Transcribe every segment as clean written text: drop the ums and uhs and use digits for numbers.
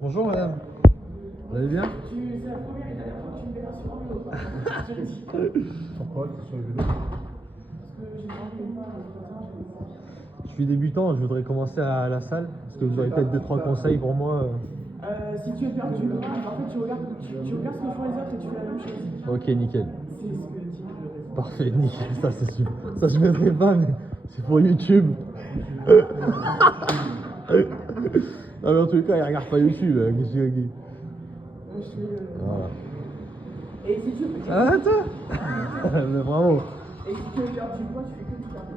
Bonjour madame. Vous allez bien? C'est la première et dernière fois que tu me verras sur un vélo. Je te le dis. Pourquoi tu es sur le vélo? Parce que j'ai changé pas, Je suis débutant, je voudrais commencer à la salle. Est-ce que vous aurez peut-être 2-3 conseils pour moi? Si tu veux perdre du gras, en fait, tu regardes ce que font les autres et tu fais la même chose. Ok, nickel. C'est ce que dit le réseau. Parfait, nickel. Ça, c'est sûr. Ça, je mettrai pas, mais c'est pour YouTube. Non, mais en tout cas, il regarde pas YouTube. Qu'est-ce que tu Je fais Voilà. Et si tu veux. Ah, toi. Mais bravo. Et si tu veux perdre du poids, tu fais que du cardio.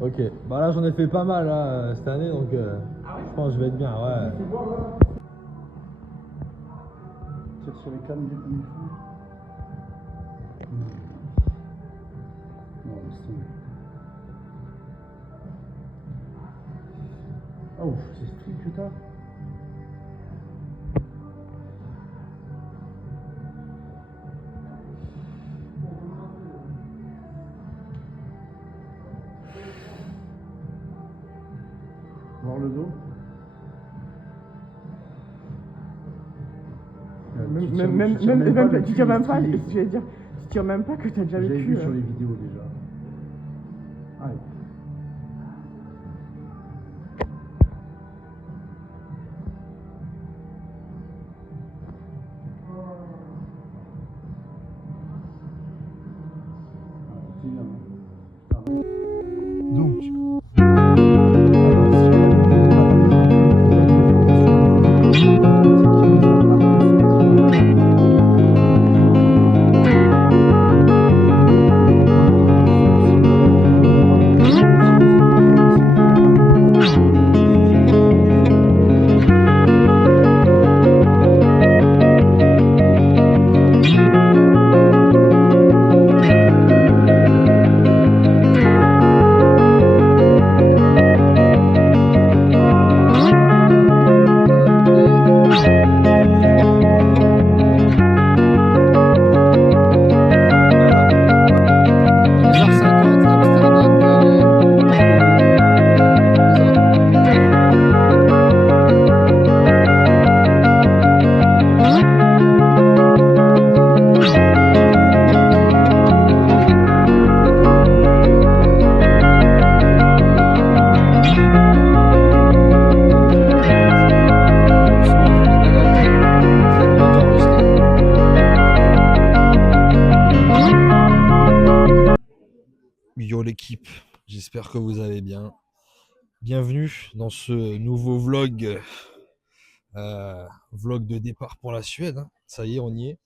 Ok. Bah là, j'en ai fait pas mal là, cette année, donc je pense que je vais être bien. Ouais. Tire sur les cannes du coup. Non, laisse tomber. Oh, c'est strict que t'as. Voir le dos. Tu tires même pas, je vais dire, tu tires même pas que t'as déjà J'avais vécu. vu sur les vidéos déjà. Allez. C'est bien, hein. Donc. Yo l'équipe, j'espère que vous allez bien. Bienvenue dans ce nouveau vlog, vlog de départ pour la Suède. Hein. Ça y est, on y est.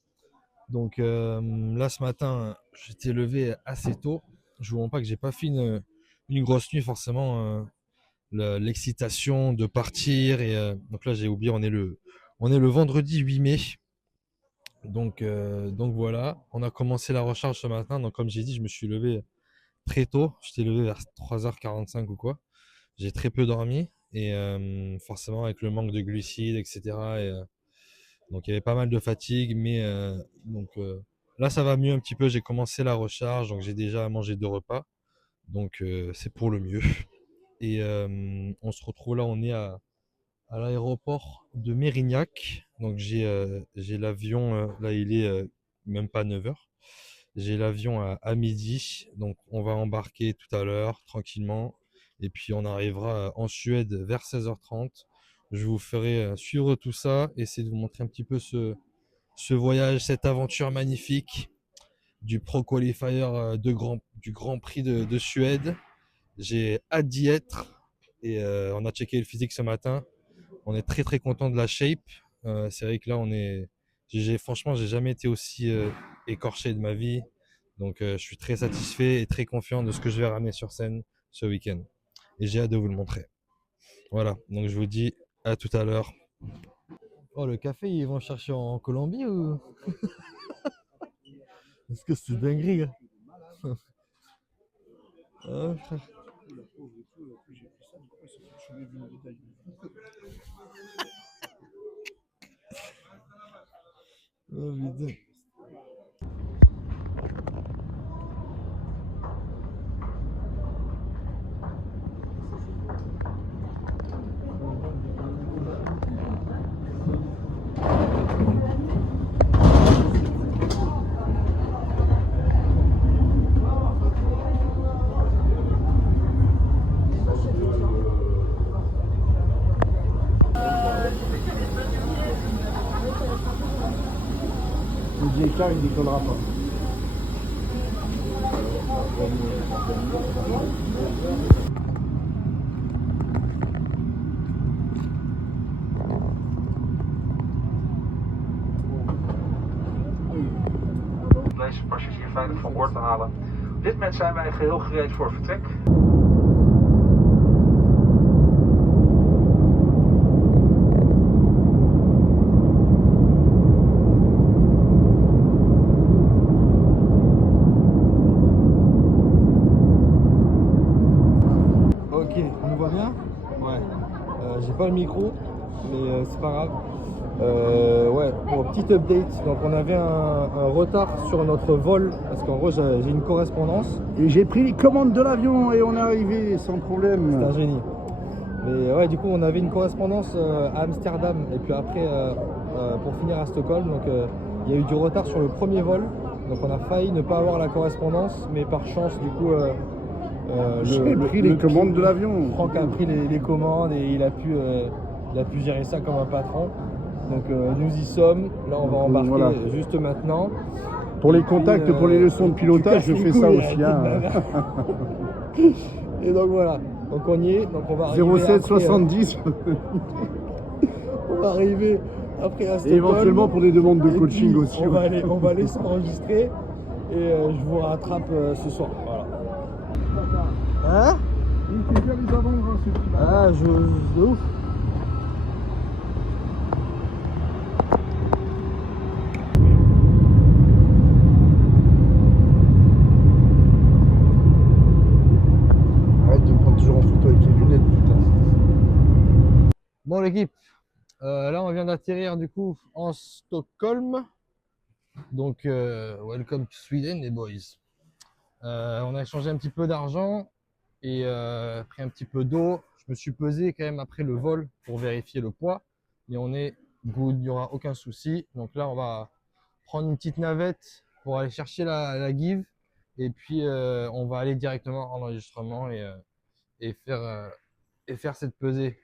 Donc là ce matin, j'étais levé assez tôt. Je vous montre pas que j'ai pas fait une grosse nuit forcément. L'excitation de partir et donc là j'ai oublié, on est le vendredi 8 mai. Donc voilà, on a commencé la recharge ce matin. Donc comme j'ai dit, je me suis levé très tôt, j'étais levé vers 3h45 ou quoi. J'ai très peu dormi et forcément avec le manque de glucides, etc. Et, donc il y avait pas mal de fatigue, mais là ça va mieux un petit peu. J'ai commencé la recharge, donc j'ai déjà mangé 2 repas, donc c'est pour le mieux. Et on se retrouve là, on est à l'aéroport de Mérignac. Donc j'ai l'avion, là il est même pas 9h. J'ai l'avion à midi, donc on va embarquer tout à l'heure tranquillement et puis on arrivera en Suède vers 16h30. Je vous ferai suivre tout ça, essayer de vous montrer un petit peu ce voyage, cette aventure magnifique du Pro Qualifier du Grand Prix de Suède. J'ai hâte d'y être et on a checké le physique ce matin. On est très très content de la shape. C'est vrai que là franchement j'ai jamais été aussi écorché de ma vie. Donc je suis très satisfait et très confiant de ce que je vais ramener sur scène ce week-end. Et j'ai hâte de vous le montrer. Voilà, donc je vous dis à tout à l'heure. Oh, le café, ils vont chercher en Colombie ou est-ce que c'est dinguerie hein. Ah, frère. Oh putain. Dieta, il décollera pas. Deze passagier veilig van boord te halen. Op dit moment zijn wij geheel gereed voor vertrek. Ok, on nous voit bien? Ouais. J'ai pas le micro, mais c'est pas grave. Ouais, bon, petite update. Donc on avait un retard sur notre vol parce qu'en gros j'ai une correspondance. Et j'ai pris les commandes de l'avion et on est arrivé sans C'est problème. un génie. Mais ouais, du coup on avait une correspondance à Amsterdam et puis après pour finir à Stockholm. Donc il y a eu du retard sur le premier vol. Donc on a failli ne pas avoir la correspondance, mais par chance du coup J'ai pris les commandes de l'avion. Franck a pris les commandes et il a pu gérer ça comme un patron. Donc nous y sommes, là on va embarquer voilà. juste maintenant. Pour les contacts, pour les leçons de pilotage, je fais ça aussi. Hein. Et donc voilà, donc on y est, donc on va arriver 07 après, 70. on va arriver après à Et Stockholm. éventuellement pour des demandes de Et coaching puis, aussi. On va aller s'enregistrer et je vous rattrape ce soir. Voilà. Hein? Il fait bien les avant, ce petit. Ah, de ouf. Arrête de me prendre toujours en photo avec les lunettes, putain. Bon l'équipe, là on vient d'atterrir du coup en Stockholm. Donc welcome to Sweden les boys. On a échangé un petit peu d'argent et pris un petit peu d'eau. Je me suis pesé quand même après le vol pour vérifier le poids. Et on est good, il n'y aura aucun souci. Donc là on va prendre une petite navette pour aller chercher la give. Et puis on va aller directement en enregistrement et faire cette pesée.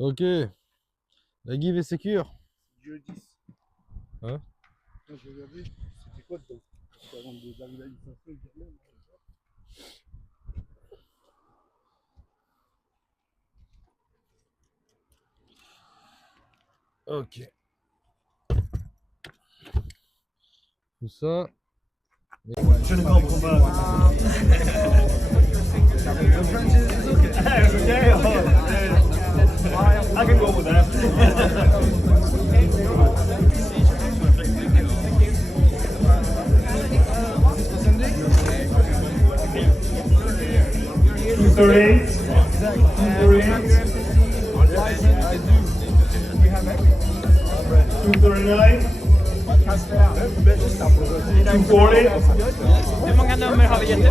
Ok, la give est sécure. Dieu 10. Hein? J'ai regardé, c'était quoi dedans? Parce qu'avant d'arriver à une station, il y a même. Ok. Tout ça. Je ne comprends pas. I can go with that. 238. 239. 240. Hur många nummer har vi gett ut?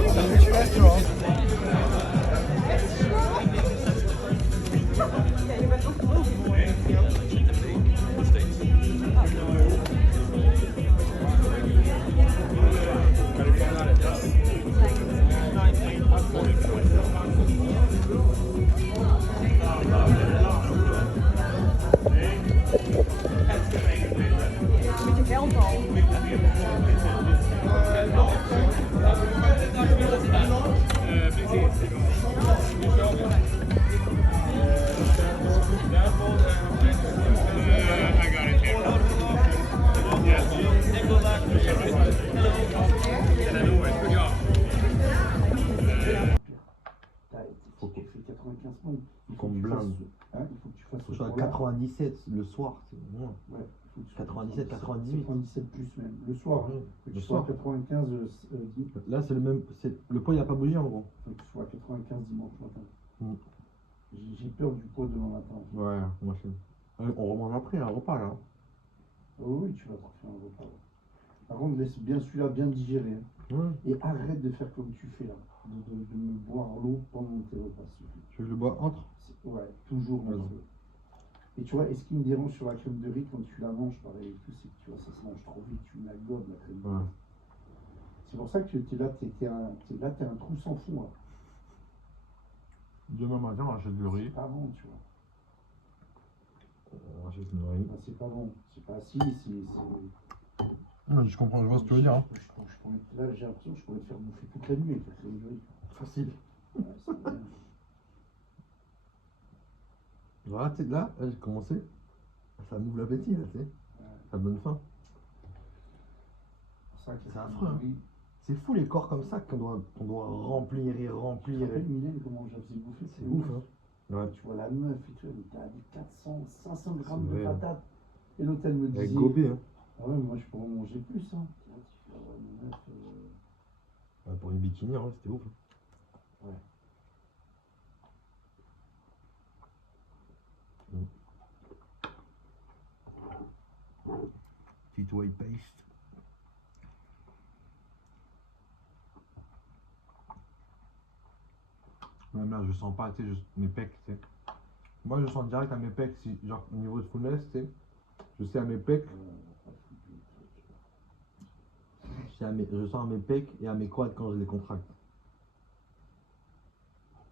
Faut qu'il fait 95 points. Qu'on me blinde. Hein, il faut que tu fasses Je suis à 97 le soir, c'est bon. Ouais, il faut que tu 97, 98. 97 plus même. Le soir, hein. Faut que Le tu sois à soir. 95 Là, c'est le même. Le poids, il n'a pas bougé en gros. faut que tu sois à 95 dimanche matin. Mm. J'ai peur du poids demain matin. Ouais, moi c'est. On remange après un repas là. Oh oui, tu vas te refaire un repas. Par contre, laisse bien celui-là bien digérer. Hein. Ouais. Et arrête de faire comme tu fais là. De me boire l'eau pendant tes repas. S'il te plaît. Tu veux que je le bois entre? Ouais, toujours. Vas-y. Et tu vois, et ce qui me dérange sur la crème de riz quand tu la manges, pareil, et tout, c'est que tu vois, ça se mange trop vite, tu me la gobes la crème de riz. Ouais. C'est pour ça que t'es là, t'es un trou sans fond. Là. Demain matin, on achète du riz. C'est pas bon, tu vois. On achète du riz. Ben, c'est pas bon. C'est pas si, Ouais, je comprends, je vois ce que tu veux dire. Hein. Là, j'ai l'impression que je pourrais te faire bouffer toute la nuit avec la crème de riz. Facile. Ouais, c'est bien. Voilà, tu sais, là, j'ai commencé. Ça m'ouvre l'appétit, là, tu sais. Ça me donne faim. C'est vrai que la C'est crème affreux, de hein. riz- C'est fou les corps comme ça qu'on doit remplir et Tu te remplir. rappelles, Mylène, comment je la faisais bouffer? C'est ouf, hein. Ouais. Tu vois la meuf et tout, elle était à des 400, 500 grammes C'est de vrai, hein. patates. Et l'autre, elle me disait. Avec gobé, hein. Ah ouais, moi je pourrais en manger plus. Hein. Là, tu fais, ah ouais, mais meuf, Ouais, pour une bikinière, ouais, c'était ouf. Hein. Ouais. Petite white paste. Même là, je sens pas, tu sais, mes pecs, tu sais. Moi, je sens direct à mes pecs, si, genre au niveau de fullness, tu sais. Je sais à mes pecs, je sens à mes pecs et à mes quads quand je les contracte.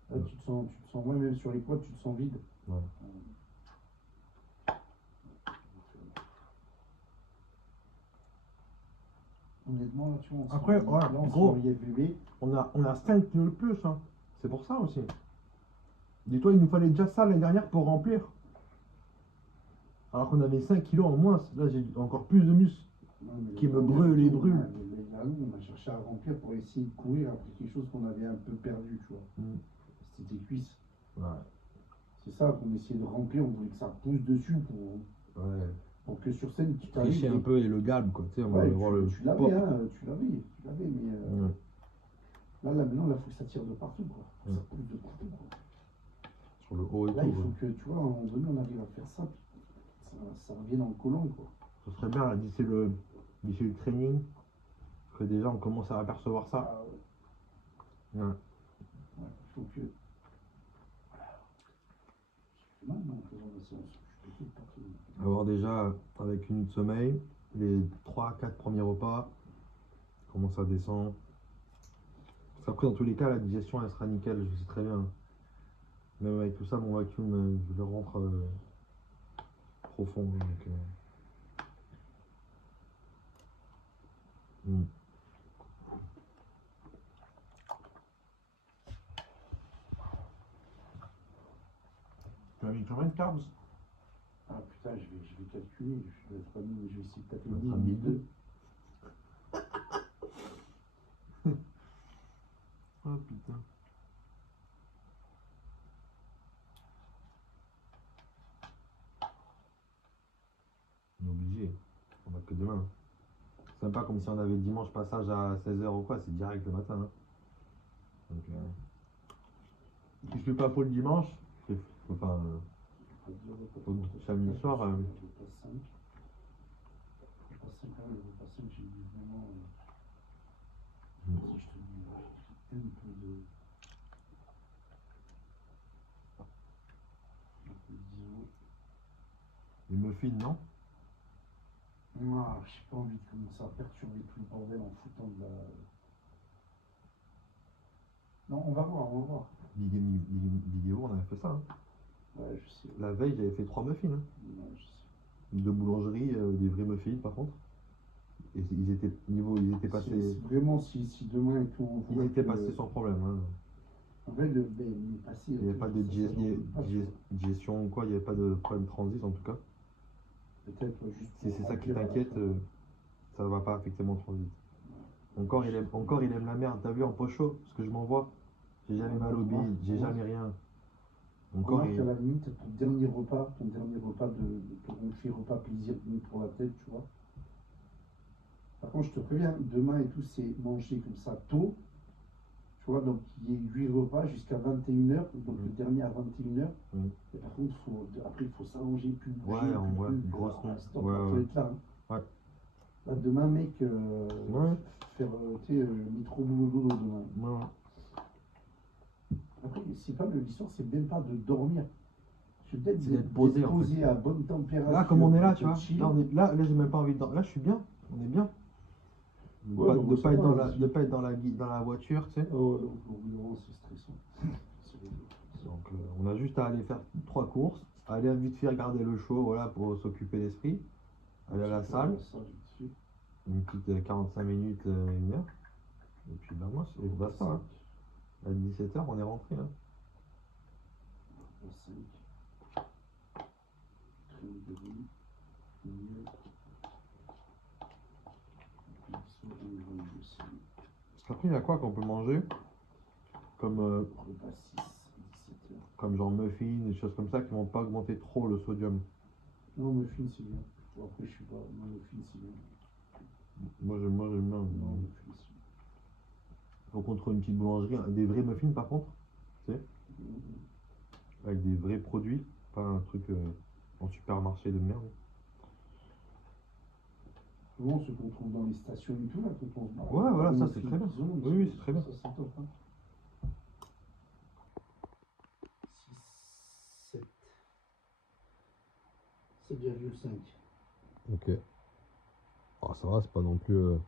Là, tu te sens, ouais, même sur les quads, tu te sens vide. Ouais. Honnêtement, là, tu vois, Après, ouais, là, on gros. se bébé. On a 5 kilos de plus, hein. C'est pour ça aussi. Dis-toi, il nous fallait déjà ça l'année dernière pour remplir. Alors qu'on avait 5 kilos en moins. Là, j'ai encore plus de muscles. Non, mais Qui me là, brûle et nous, brûle. Là, nous, on a cherché à remplir pour essayer de courir après quelque chose qu'on avait un peu perdu, tu vois. Mm. C'était tes cuisses. Ouais. C'est ça qu'on essayait de remplir, on voulait que ça pousse dessus Ouais. pour que sur scène, tu Tricher t'arrives. un peu et le galbe, quoi. Tu sais, on va Ouais, voir le tu l'avais, pop. hein, tu l'avais, mais Ouais. là, maintenant, il faut que ça tire de partout, quoi. Faut que Ouais. ça pousse de partout, quoi. Sur le haut et Là, tout. il faut Ouais. que, tu vois, à un moment donné, on arrive à faire ça, puis ça revienne en collant, quoi. Ce serait bien, là, d'ici le training, que déjà on commence à apercevoir ça. Ah, ouais. Ouais. Ouais, il faut que. C'est mal, non, en faisant la séance. Je suis pété de partout. Avoir déjà, avec une nuit de sommeil, les 3-4 premiers repas, comment ça descend. Parce qu'après, dans tous les cas, la digestion, elle sera nickel, je sais très bien. Même avec tout ça, mon vacuum, je le rentre profond. Donc, Tu as mis combien de carbs? Ah putain, je vais calculer, je vais être mis, je vais essayer de taper Ça sera 1002. Oh putain. On est obligé. On a que demain. C'est même pas comme si on avait dimanche passage à 16h ou quoi, c'est direct le matin. Hein. Donc, si je fais pas full dimanche, enfin, samedi soir. Je passe 5. Je passe 5 ans, je passe 5, j'ai dit vraiment. Si je te dis, un peu de. Un peu d'ISO. Les muffins, non? Ah, j'ai pas envie de commencer à perturber tout le bordel en foutant de la. Non, on va voir, on va voir. Vidéo, on avait fait ça. Hein. Ouais, je sais. La veille, j'avais fait 3 muffins. Hein. Ouais, je sais. De boulangerie, des vrais muffins par contre. Et ils étaient passés. Vraiment, si demain et tout. on Ils voit étaient que- passés sans problème. Hein. En fait, le est passé. Il n'y avait pas de digestion ou quoi, il n'y avait pas de problème transit en tout cas. Peut-être juste. Si c'est ça qui t'inquiète, ça ne va pas affecter mon transit. Encore il aime la merde, t'as vu en pocho, ce que je m'envoie. J'ai jamais mal au bide, j'ai jamais rien. Encore Remarque, à la limite, ton dernier repas de ton gonflé repas plaisir pour la tête, tu vois. Par contre, je te préviens, demain et tout, c'est manger comme ça tôt. Tu vois, donc il y a 8 repas jusqu'à 21h, donc le dernier à 21h. Et par contre, après, il faut s'allonger plus. Ouais, en vrai, grosse nuit. Stop, Ouais, faut ouais. être là. Hein. Ouais. Là, demain, mec, Ouais. faire métro boulot dodo demain. Ouais. Après, c'est pas l'histoire, c'est même pas de dormir. C'est peut-être C'est d'être posé, en fait. à bonne température. Là, comme on est là, tu vois. chill. Là, là, j'ai même pas envie de dormir. Là, je suis bien. On est bien. De Ouais, pas, donc de ça pas être va, dans là, de pas être dans la voiture, tu sais. Oh, donc, au bout d'un moment, c'est stressant. Donc, on a juste à aller faire 3 courses, aller vite fait regarder le show, voilà, pour s'occuper l'esprit. Aller à la salle, une petite 45 minutes, 1 heure. Et puis, bah, moi, c'est basta. Hein. À 17h, on est rentré. Hein. Parce qu'après, il y a quoi qu'on peut manger comme, comme genre muffins, des choses comme ça qui vont pas augmenter trop le sodium. Non, muffin, c'est bien. Bon, après, je suis pas. Non, muffin, c'est bien. Moi, j'aime bien. Non, muffin, c'est bien. Faut qu'on trouve une petite boulangerie, des vrais muffins par contre, tu sais, avec des vrais produits, pas un truc en supermarché de merde. Souvent, ce qu'on trouve dans les stations et tout, là, quand on se barre. Ouais, voilà, les ça, c'est muffins très bien. qu'ils ont, Oui, oui, c'est très bien. Ça, c'est top. Hein. 7,5. Ok. Oh, ça va, c'est pas non plus. On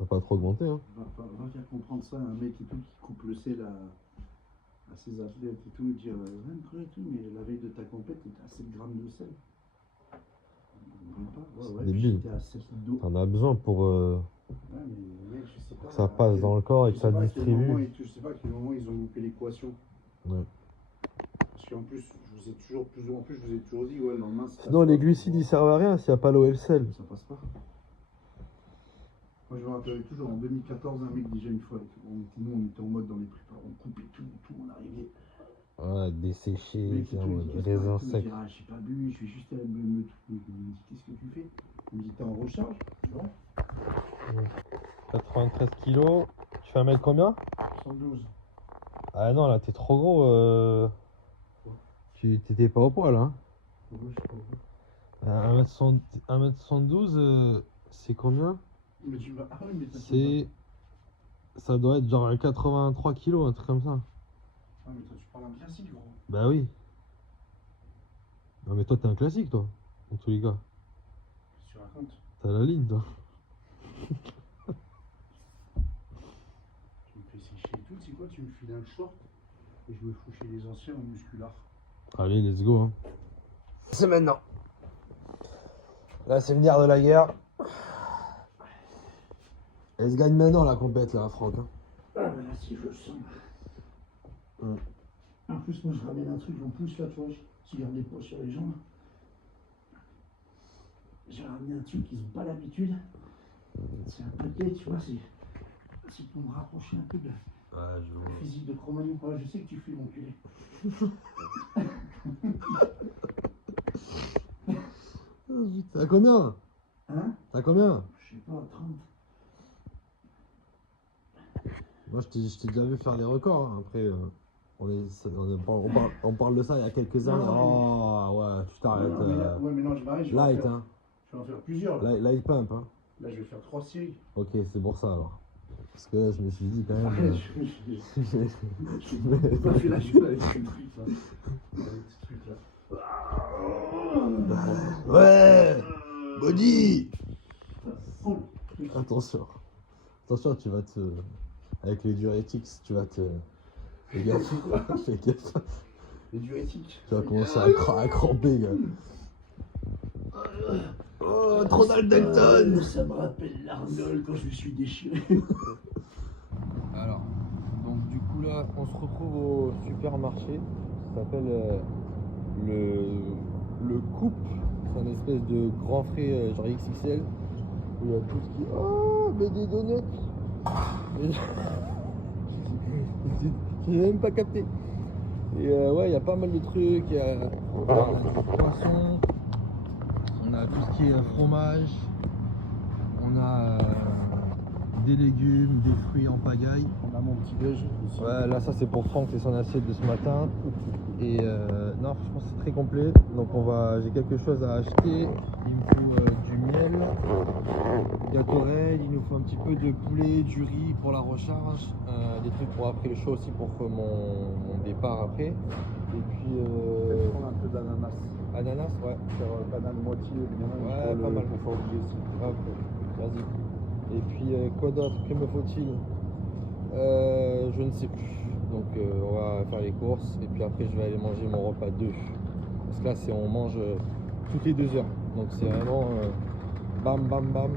va pas trop augmenter, hein. Va faire comprendre ça à un mec et tout qui coupe le sel à ses athlètes et tout, et dire ouais, et tout, mais la veille de ta compète, t'étais à 7 grammes de sel. Même pas. C'est Ouais, débile. puis t'es à 7 d'eau. T'en as besoin pour Ouais, mais mec, je sais pas. que ça passe dans le corps et que ça distribue. Je sais pas à quel moment ils ont loupé l'équation. Ouais. Parce qu'en plus, je vous ai toujours dit, ouais, le lendemain, c'est Sinon, les glucides ils servent à rien s'il n'y a pas l'eau et le sel. ça passe pas. Moi, je me rappelle toujours en 2014, un mec déjà une fois, nous on était en mode dans les prépas, on coupait tout, on arrivait. Ouais, desséché, Le mec, c'est et en tout, il mode dit, raisin je sec. dis, ah, j'ai pas bu, je suis juste allé me truc. Il me dit, qu'est-ce que tu fais? Il me dit, t'es en recharge? Non. 93 kilos. Tu fais 1 mètre combien? 112. Ah non, là, t'es trop gros. Tu t'étais pas au poids, là. Hein. Ouais, je sais pas. 1m72, c'est combien? Mais tu vas. Ah oui, mais C'est. Ça doit être genre un 83 kilos, un truc comme ça. Ah, mais toi, tu parles un classique, gros. Bah oui. Non, mais toi, t'es un classique, toi. En tous les cas. Qu'est-ce que tu racontes? T'as la ligne, toi. Tu me fais sécher et tout, tu sais quoi? Tu me files un short et je me fous chez les anciens en musculard. Allez, let's go. Hein. C'est maintenant. Là, c'est le nerf de la guerre. Elle se gagne maintenant, la compète, là, Franck. Hein. Ah, mais là, si je le sens. Mm. En plus, moi, je ramène un truc en plus, là, tu vois, je garde les poids sur les jambes. J'ai ramené un truc qu'ils n'ont pas l'habitude. C'est un paquet, tu vois, c'est pour me rapprocher un peu de Ouais, je vois. la physique de Cro-Magnon. Ouais, je sais que tu fais l'enculé. T'as combien? Hein? T'as combien? Je sais pas, 30. Moi, je t'ai déjà vu faire des records. Hein. Après, on parle de ça il y a quelques années. Non, Oh, ouais, tu t'arrêtes. Non, mais là, ouais, mais non, je m'arrête, je vais en Light, faire- hein. je vais en faire plusieurs. Là, Light pump, hein. Là, je vais faire 3 séries. Ok, c'est pour ça alors. Parce que là, je me suis dit quand même. Ouais, je n'ai pas fait la joue avec ce truc là. Avec ce truc là. Ouais, body. Oh, Attention, attention, tu vas te. Avec les diurétiques, tu vas te. Fais gaffe, fais gaffe. les diurétiques. Tu vas commencer à cramper, gars. Oh, Ronald Dalton. Ça me rappelle l'Arnold quand je me suis déchiré. Alors, donc du coup là, on se retrouve au supermarché. Ça s'appelle le Coupe. C'est un espèce de grand frais genre XXL. Où il y a tout ce qui... Oh, mais des donuts. J'ai même pas capté. Et ouais, il y a pas mal de trucs. Il y a du poisson. On a tout ce qui est fromage. On a des légumes, des fruits en pagaille. On a mon petit déj aussi. Ouais, là ça c'est pour Franck, c'est son assiette de ce matin. Et non, franchement c'est très complet. Donc j'ai quelque chose à acheter. Il me faut du miel, Gatorade, il nous faut un petit peu de poulet, du riz pour la recharge, des trucs pour après le show aussi pour mon départ après. Et puis prendre un peu d'ananas. ananas, ouais. Faire banane moitié, évidemment, Ouais, pour pas le mal. confort du aussi. Hop, vas-y. Et puis quoi d'autre? Que me faut-il? Je ne sais plus. Donc on va faire les courses et puis après je vais aller manger mon repas 2. Parce que là c'est on mange toutes les 2 heures. Donc c'est vraiment bam bam bam.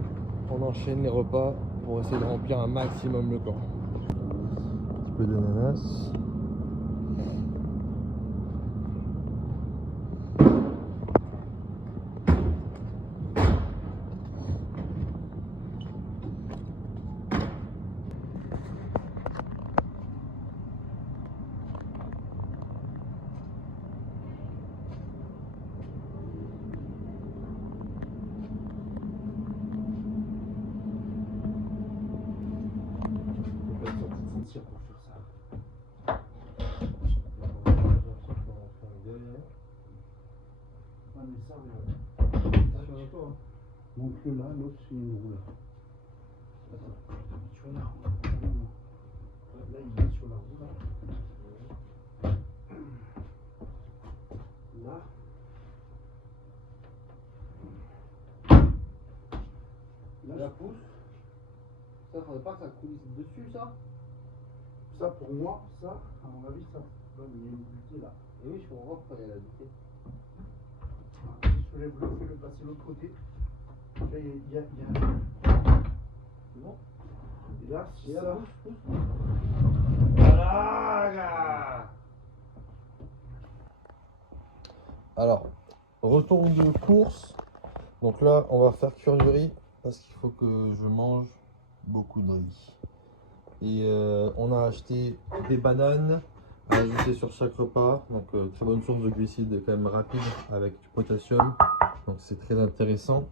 On enchaîne les repas pour essayer de remplir un maximum le corps. Un petit peu d'ananas. Pour faire ça. Ouais, mais ça, montre-le là, l'autre c'est une roue là. Attends, sur la roue. Non, non. Là, il est sur la roue là. Là. Là, La pousse. Ça faudrait pas que ça coulisse dessus ça? ça pour moi, ça, à mon avis, ça. Là, il y a une butée là. Et oui, je comprends pourquoi il y a la butée. Soulève-le, fais-le passer de l'autre côté. Là, il y a un. C'est bon? Et là, si ça. Voilà! Alors, retour de course. Donc là, on va faire cuire du riz parce qu'il faut que je mange beaucoup de riz. Et on a acheté des bananes à ajouter sur chaque repas. Donc très bonne source de glucides quand même rapide avec du potassium. Donc c'est très intéressant.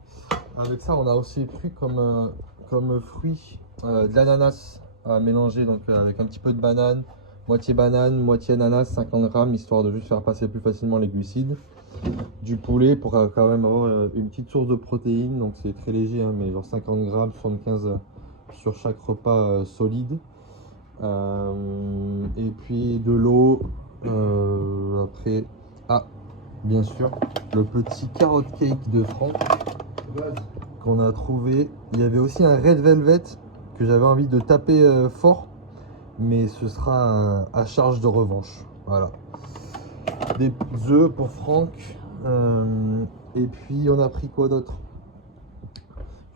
Avec ça, on a aussi pris comme fruit de l'ananas à mélanger donc avec un petit peu de banane, moitié ananas, 50 grammes, histoire de juste faire passer plus facilement les glucides. Du poulet pour quand même avoir une petite source de protéines, donc c'est très léger, hein, mais genre 50 grammes, 75 sur chaque repas solide. Et puis de l'eau, après, bien sûr, le petit carrot cake de Franck qu'on a trouvé. Il y avait aussi un red velvet que j'avais envie de taper fort, mais ce sera à charge de revanche. Voilà. Des œufs pour Franck. Et puis on a pris quoi d'autre?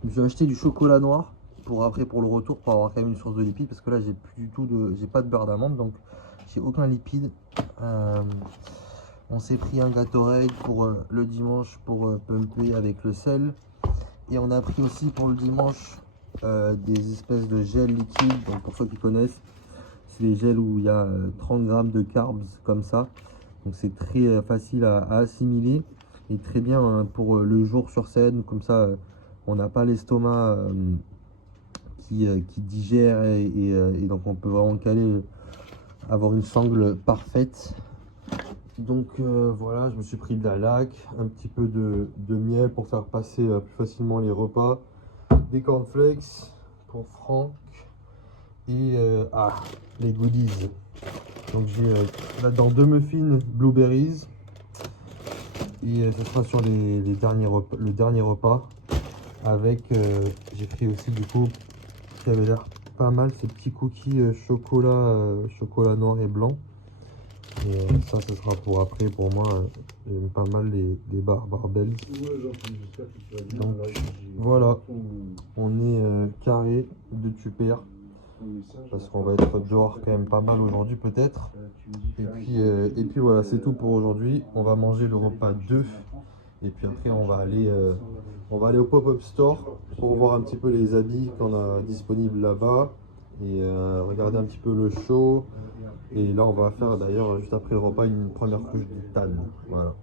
Je me suis acheté du chocolat noir pour le retour, pour avoir quand même une source de lipides, parce que là j'ai plus du tout j'ai pas de beurre d'amande, donc j'ai aucun lipide. On s'est pris un Gatorade pour le dimanche pour pumper avec le sel, et on a pris aussi pour le dimanche des espèces de gel liquide. Donc pour ceux qui connaissent, c'est les gels où il y a 30 grammes de carbs comme ça, donc c'est très facile à assimiler et très bien pour le jour sur scène, comme ça on n'a pas l'estomac qui digère et donc on peut vraiment caler, avoir une sangle parfaite. Donc voilà, je me suis pris de la laque, un petit peu de miel pour faire passer plus facilement les repas, des cornflakes pour Franck et les goodies. Donc j'ai là-dedans 2 muffins blueberries et ce sera sur le dernier repas avec j'ai pris aussi du coup qui avait l'air pas mal, ces petits cookies chocolat noir et blanc. Et ça, ce sera pour après. Pour moi, j'aime pas mal les barbelles. Donc voilà, on est carré de super, parce qu'on va être dehors quand même pas mal aujourd'hui peut-être. Et puis voilà, c'est tout pour aujourd'hui. On va manger le repas 2 et puis après on va aller au pop-up store pour voir un petit peu les habits qu'on a disponibles là-bas et regarder un petit peu le show. Et là on va faire d'ailleurs juste après le repas une première couche de tan. Voilà.